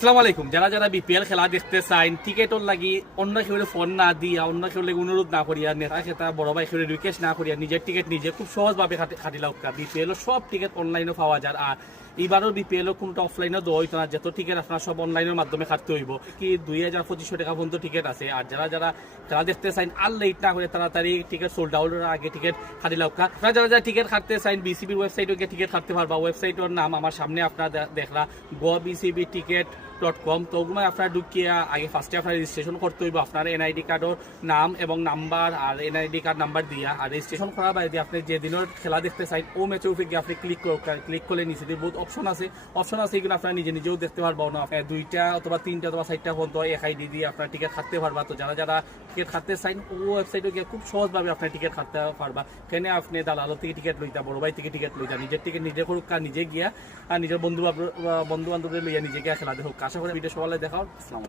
আসসালামু আলাইকুম। যারা যারা বিপিএল খেলা দেখতে চাইন টিকেটর লাগি অন্য কেউ ফোন না দিয়া অন্য কেউ লাগি অনুরোধ না করিয়া নেতা খেতা বড় ভাই কেউ রিকোয়েস্ট না করিয়া নিজের টিকেট নিজে খুব সহজভাবে খাটিলা বিপিএল সব টিকেট অনলাইনে পাওয়া যায়। আর এবারও বিপিএল কোনটা অফলাইনে দেওয়া হইতো না, যত টিকেট আপনার সব অনলাইনের মাধ্যমে খাটতে হইব। কি 2200-2500 টাকা পর্যন্ত টিকেট আছে। আর যারা যারা খেলা দেখতে চাইন আর লেট না করে তাড়াতাড়ি টিকেট সোল্ড আউটের আগে টিকেট খাটিলা। আপনারা যারা যারা টিকেট খাটতে চাইন বিসিবির ওয়েবসাইটে গিয়ে টিকেট খাটতে পারবা। ওয়েবসাইটের নাম আমার সামনে আপনারা দেখলা gobcbticket.com। তো ওগুলো আপনার ঢুকিয়া আগে ফার্স্টে আপনার রেজিস্ট্রেশন করতে হইব আপনার এনআইডি কার্ডের নাম এবং নাম্বার আর এনআইডি কার্ড নাম্বার দিয়া। আর রেজিস্ট্রেশন করার বাইরে আপনি যে দিনের খেলা দেখতে চাইন ও ম্যাচের উপরে গিয়ে আপনি ক্লিক করলে নিচে দিয়ে বহুত অপশন আছে এগুলো আপনারা নিজে নিজেও দেখতে পারবো না। 2টা অথবা 3টা অথবা 4টা পর্যন্ত এক আইডি দিয়ে আপনার টিকিট খাটতে পারবা। তো যারা যারা টিকিট খাটতে চাইন ও ওয়েবসাইটে গিয়ে খুব সহজভাবে আপনার টিকিট খাটতে পারবা। এখানে আপনি দালাল থেকে টিকিট লইতা, বড় ভাই থেকে টিকিট লইতা, নিজের টিকিট নিজে করুক আর নিজে গিয়া আর নিজের বন্ধু বান্ধবদের লইয়া নিজে গিয়া খেলা দেখুক। আশা করি ভিডিও সবাই দেখাও। আসসালাম।